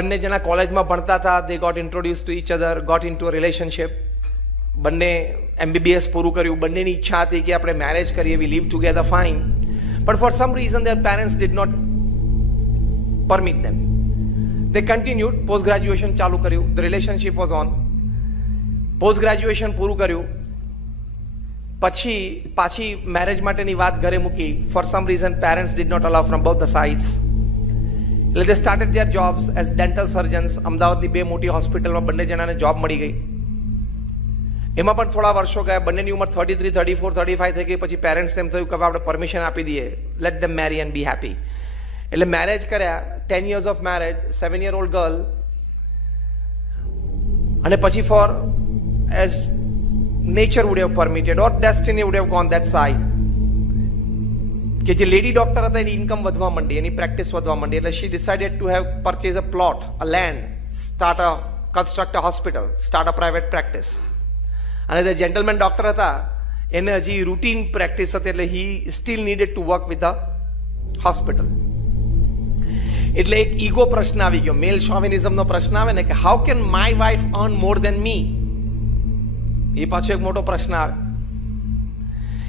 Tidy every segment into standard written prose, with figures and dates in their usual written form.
બંને જણા કોલેજમાં ભણતા હતા. They got introduce to each other, got into a relationship. બંને MBBS પૂરું કર્યું. બંનેની ઈચ્છા હતી કે આપણે મેરેજ કરીએ, we live together fine. But for some reason their parents did not permit them. They continued. Post graduation ચાલુ કર્યું. The relationship was on. Post graduation પૂરું કર્યું પછી પાછી મેરેજ માટેની વાત ઘરે મૂકી. For some reason parents did not allow from both the sides. એટલે they started their jobs as dental surgeons. અમદાવાદની 2 મોટી હોસ્પિટલમાં બંને જણાને જોબ મળી ગઈ. એમાં પણ થોડા વર્ષો ગયા. બંનેની ઉંમર 33, 34, 35 થઈ ગઈ. પછી પેરેન્ટ્સ એમ થયું કે હવે આપણે પરમિશન આપી દઈએ, let them marry and be happy. એટલે મેરેજ કર્યા. 10 years of marriage, 7-year-old girl. અને પછી for as nature would have permitted or destiny would have gone that side, કે જે લેડી ડોક્ટર હતા એની ઇન્કમ વધવા માંડી, એની પ્રેક્ટિસ વધવા માંડી. એટલે she decided to have purchase a plot, a land, construct a hospital, start a private practice. અને જે જેન્ટલમેન ડોક્ટર હતા એને હજી રૂટીન પ્રેક્ટિસ હતી, એટલે he still needed to work with the hospital. એટલે એક ઈગો પ્રશ્ન આવી ગયો, મેલ શોવિનિઝમનો પ્રશ્ન આવે ને કે how can my wife earn more than me. એ પાછો એક મોટો પ્રશ્ન આવે.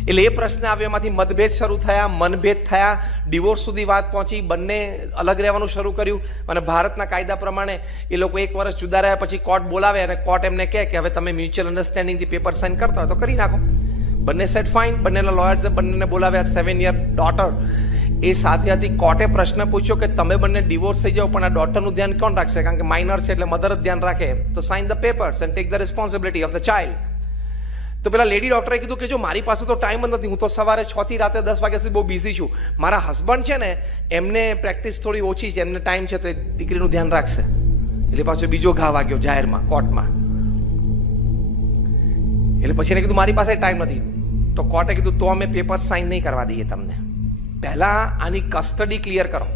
એટલે એ પ્રશ્ન આવ્યો, એમાંથી મતભેદ શરૂ થયા, મનભેદ થયા, ડિવોર્સ સુધી વાત પહોંચી. બંને અલગ રહેવાનું શરૂ કર્યું. અને ભારતના કાયદા પ્રમાણે એ લોકો 1 વર્ષ જુદા રહ્યા પછી કોર્ટ બોલાવે અને કોર્ટ એમને કહે કે હવે તમે મ્યુચ્યુઅલ અન્ડરસ્ટેન્ડિંગથી પેપર સાઇન કરતા હોય તો કરી નાખો. બંને સેટ ફાઇન. બંનેના લોયર્સે બંનેને બોલાવ્યા. 7-year ડોટર એ સાથે હતી. કોર્ટે પ્રશ્ન પૂછ્યો કે તમે બંને ડિવોર્સ થઈ જાઓ પણ આ ડોટરનું ધ્યાન કોણ રાખશે? કારણ કે માઇનર છે એટલે મધર જ ધ્યાન રાખે. તો sign the papers and take the responsibility of the child. તો પેલા લેડી ડોક્ટરે કીધું કે જો મારી પાસે તો ટાઈમ જ નથી, હું તો સવારે 6 થી રાતે 10 વાગ્યા સુધી બહુ બિઝી છું. મારા હસબન્ડ છે ને એમને પ્રેક્ટિસ થોડી ઓછી છે, એમને ટાઈમ છે તો એ દીકરીનું ધ્યાન રાખશે. એટલે પાછો બીજો ઘા વાગ્યો જાહેરમાં, કોર્ટમાં. એટલે પછી એને કીધું મારી પાસે ટાઈમ નથી. તો કોર્ટે કીધું તો અમે પેપર સાઇન નહીં કરવા દઈએ તમને, પહેલા આની કસ્ટડી ક્લિયર કરો.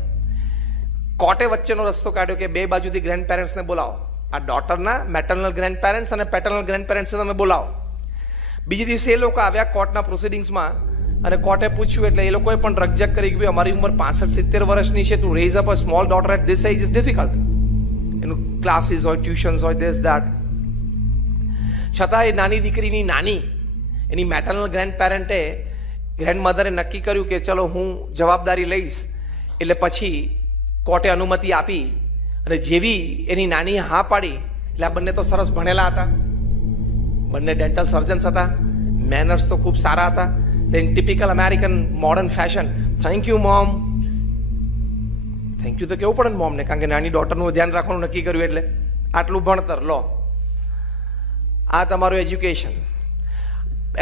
કોર્ટે વચ્ચેનો રસ્તો કાઢ્યો કે 2 બાજુથી ગ્રેન્ડ પેરેન્ટ્સને બોલાવો. આ ડોટરના મેટર્નલ ગ્રેન્ડ પેરેન્ટ્સ અને પેટર્નલ ગ્રેન્ડ પેરેન્ટ્સને તમે બોલાવો. બીજે દિવસે એ લોકો આવ્યા કોર્ટના પ્રોસિડિંગ્સમાં અને કોર્ટે પૂછ્યું એટલે એ લોકોએ પણ રકઝક કરી કે ભાઈ અમારી ઉંમર 65-70 વર્ષની છે, to raise up a small daughter at this age is difficult. એનું ક્લાસીસ હોય, ટ્યુશન્સ હોય, ધીસ દેટ. છતાં એ નાની દીકરીની નાની એની મેટર્નલ ગ્રેન્ડ પેરેન્ટે, ગ્રેન્ડ મધરે નક્કી કર્યું કે ચલો હું જવાબદારી લઈશ. એટલે પછી કોર્ટે અનુમતિ આપી અને જેવી એની નાની હા પાડી એટલે આ બંને તો સરસ ભણેલા હતા, બંને ડેન્ટલ સર્જન્સ હતા, મેનર્સ તો ખૂબ સારા હતા. In typical American modern fashion, thank you mom, thank you તો કેવું પડે ને મોમને, કારણ કે નાની ડોટરનું ધ્યાન રાખવાનું નક્કી કર્યું એટલે આટલું ભણતર લો. આ તમારું એજ્યુકેશન.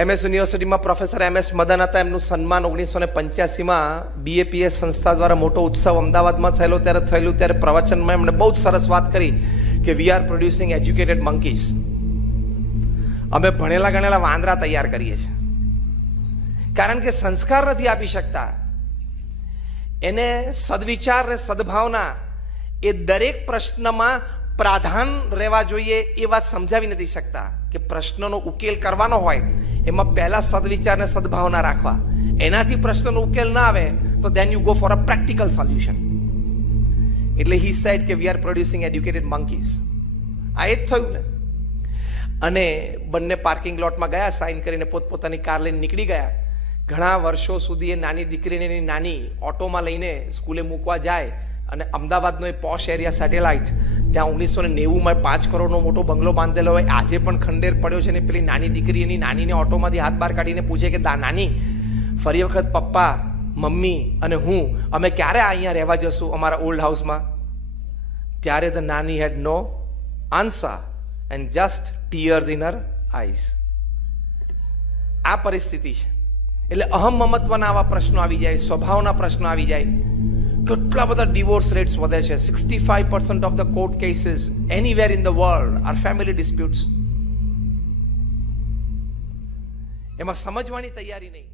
MS યુનિવર્સિટીમાં પ્રોફેસર MS મદન હતા. એમનું સન્માન 1985માં BAPS સંસ્થા દ્વારા મોટો ઉત્સવ અમદાવાદમાં થયેલું ત્યારે પ્રવચનમાં એમણે બહુ જ સરસ વાત કરી કે we are producing educated monkeys. અમે ભણેલા ગણેલા વાંદરા તૈયાર કરીએ છીએ. કારણ કે સંસ્કાર નથી આપી શકતા, એને સદવિચાર ને સદભાવના એ દરેક પ્રશ્નમાં પ્રાધાન રહેવા જોઈએ એ વાત સમજાવી નથી શકતા. કે પ્રશ્નનો ઉકેલ કરવાનો હોય એમાં પહેલા સદવિચાર ને સદભાવના રાખવા. એનાથી પ્રશ્નનો ઉકેલ ના આવે તો then you go for a practical solution. એટલે હી સેડ કે we are producing educated monkeys. આ એ જ થયું ને. અને બંને પાર્કિંગ લોટમાં ગયા, સાઇન કરીને પોતપોતાની કાર લઈને નીકળી ગયા. ઘણા વર્ષો સુધી એ નાની દીકરીને એની નાની ઓટોમાં લઈને સ્કૂલે મૂકવા જાય. અને અમદાવાદનો એ પોશ એરિયા સેટેલાઇટ, ત્યાં 1990માં 5 કરોડનો મોટો બંગલો બાંધેલો હોય, આજે પણ ખંડેર પડ્યો છે. ને પેલી નાની દીકરી એની નાનીને ઓટોમાંથી હાથ બહાર કાઢીને પૂછે કે નાની ફરી વખત પપ્પા, મમ્મી અને હું અમે ક્યારે અહીંયા રહેવા જશું અમારા ઓલ્ડ હાઉસમાં? ત્યારે ધ નાની had no answer and just tears in her eyes. આ પરિસ્થિતિ છે. એટલે અહમ મમત્વના આવા પ્રશ્નો આવી જાય, સ્વભાવના પ્રશ્નો આવી જાય. કેટલા બધા ડિવોર્સ રેટ્સ વધે છે. 65% of the court cases anywhere in the world R family disputes. એમાં સમજવાની તૈયારી નહીં.